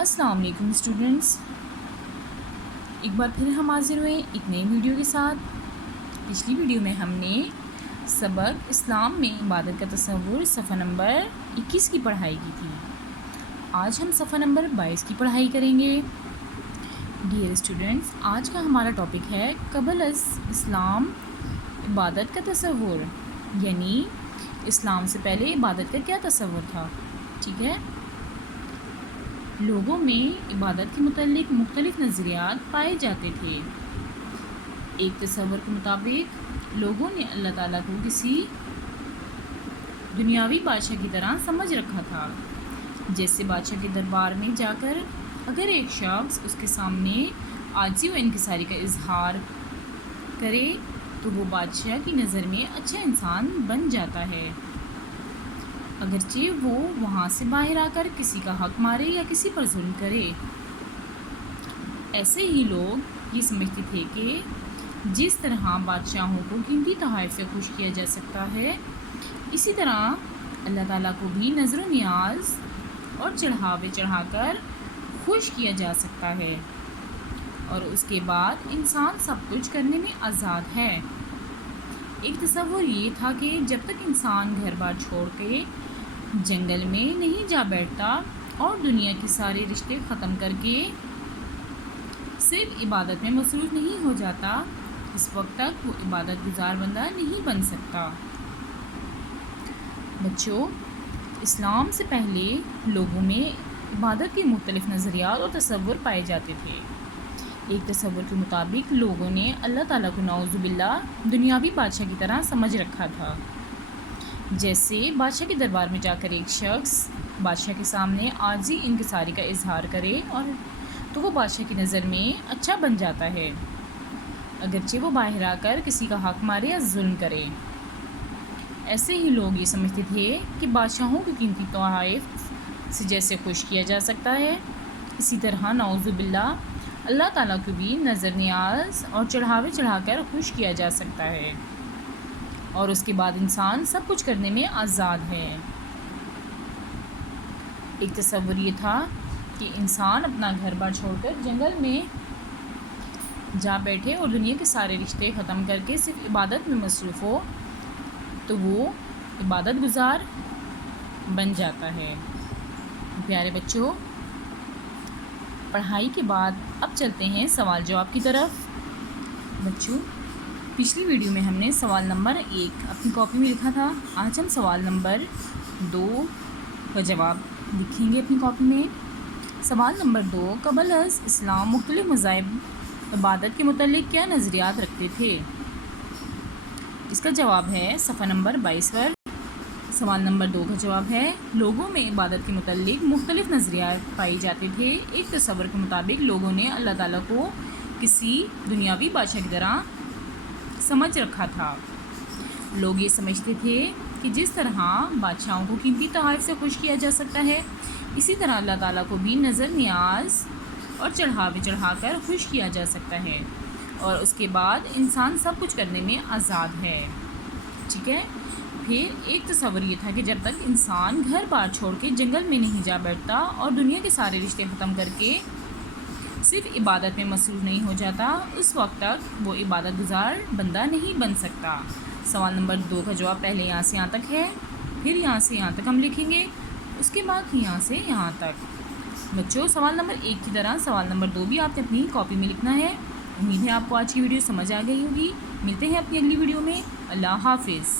السلام علیکم اسٹوڈنٹس، ایک بار پھر ہم حاضر ہوئے ایک نئی ویڈیو کے ساتھ۔ پچھلی ویڈیو میں ہم نے سبق اسلام میں عبادت کا تصور صفحہ نمبر 21 کی پڑھائی کی تھی۔ آج ہم صفحہ نمبر 22 کی پڑھائی کریں گے۔ ڈیئر اسٹوڈنٹس، آج کا ہمارا ٹاپک ہے قبل از اسلام عبادت کا تصور، یعنی اسلام سے پہلے عبادت کا کیا تصور تھا۔ ٹھیک ہے، لوگوں میں عبادت کے متعلق مختلف نظریات پائے جاتے تھے۔ ایک تصور کے مطابق لوگوں نے اللہ تعالیٰ کو کسی دنیاوی بادشاہ کی طرح سمجھ رکھا تھا، جیسے بادشاہ کے دربار میں جا کر اگر ایک شخص اس کے سامنے عاجزی و انکساری کا اظہار کرے تو وہ بادشاہ کی نظر میں اچھا انسان بن جاتا ہے، اگرچہ وہ وہاں سے باہر آ کر کسی کا حق مارے یا کسی پر ظلم کرے۔ ایسے ہی لوگ یہ سمجھتے تھے کہ جس طرح بادشاہوں کو قیمتی تحائف سے خوش کیا جا سکتا ہے، اسی طرح اللہ تعالیٰ کو بھی نظر و نیاز اور چڑھاوے چڑھا کر خوش کیا جا سکتا ہے، اور اس کے بعد انسان سب کچھ کرنے میں آزاد ہے۔ ایک تصور یہ تھا کہ جب تک انسان گھر بار چھوڑ کے جنگل میں نہیں جا بیٹھتا اور دنیا کے سارے رشتے ختم کر کے صرف عبادت میں مصروف نہیں ہو جاتا، اس وقت تک وہ عبادت گزار بندہ نہیں بن سکتا۔ بچوں، اسلام سے پہلے لوگوں میں عبادت کے مختلف نظریات اور تصور پائے جاتے تھے۔ ایک تصور کے مطابق لوگوں نے اللہ تعالیٰ کو نعوذ باللہ دنیاوی بادشاہ کی طرح سمجھ رکھا تھا، جیسے بادشاہ کے دربار میں جا کر ایک شخص بادشاہ کے سامنے عاجزی انکساری کا اظہار کرے اور تو وہ بادشاہ کی نظر میں اچھا بن جاتا ہے، اگرچہ وہ باہر آ کر کسی کا حق مارے یا ظلم کرے۔ ایسے ہی لوگ یہ سمجھتے تھے کہ بادشاہوں کو قیمتی تحائف سے جیسے خوش کیا جا سکتا ہے، اسی طرح نعوذ باللہ اللہ تعالیٰ کو بھی نظر نیاز اور چڑھاوے چڑھا کر خوش کیا جا سکتا ہے، اور اس کے بعد انسان سب کچھ کرنے میں آزاد ہے۔ ایک تصور یہ تھا کہ انسان اپنا گھر بار چھوڑ کر جنگل میں جا بیٹھے اور دنیا کے سارے رشتے ختم کر کے صرف عبادت میں مصروف ہو تو وہ عبادت گزار بن جاتا ہے۔ پیارے بچوں، پڑھائی کے بعد اب چلتے ہیں سوال جواب کی طرف۔ بچوں، پچھلی ویڈیو میں ہم نے سوال نمبر 1 اپنی کاپی میں لکھا تھا، آج ہم سوال نمبر 2 کا جواب لکھیں گے اپنی کاپی میں۔ سوال نمبر 2، قبل از اسلام مختلف مذاہب عبادت کے متعلق کیا نظریات رکھتے تھے؟ اس کا جواب ہے صفحہ نمبر 22 پر۔ سوال نمبر 2 کا جواب ہے لوگوں میں عبادت کے متعلق مختلف نظریات پائے جاتے تھے۔ ایک تصور کے مطابق لوگوں نے اللہ تعالیٰ کو کسی دنیاوی بادشاہ کی طرح سمجھ رکھا تھا۔ لوگ یہ سمجھتے تھے کہ جس طرح بادشاہوں کو قیمتی تحائف سے خوش کیا جا سکتا ہے، اسی طرح اللہ تعالیٰ کو بھی نظر نیاز اور چڑھاوے چڑھا کر خوش کیا جا سکتا ہے، اور اس کے بعد انسان سب کچھ کرنے میں آزاد ہے۔ ٹھیک ہے، پھر ایک تصور یہ تھا کہ جب تک انسان گھر بار چھوڑ کے جنگل میں نہیں جا بیٹھتا اور دنیا کے سارے رشتے ختم کر کے صرف عبادت میں مصروف نہیں ہو جاتا، اس وقت تک وہ عبادت گزار بندہ نہیں بن سکتا۔ سوال نمبر 2 کا جواب پہلے یہاں سے یہاں تک ہے، پھر یہاں سے یہاں تک ہم لکھیں گے، اس کے بعد یہاں سے یہاں تک۔ بچوں، سوال نمبر 1 کی طرح سوال نمبر 2 بھی آپ نے اپنی کاپی میں لکھنا ہے۔ امید ہے آپ کو آج کی ویڈیو سمجھ آ گئی ہوگی۔ ملتے ہیں اپنی اگلی ویڈیو میں۔ اللہ حافظ۔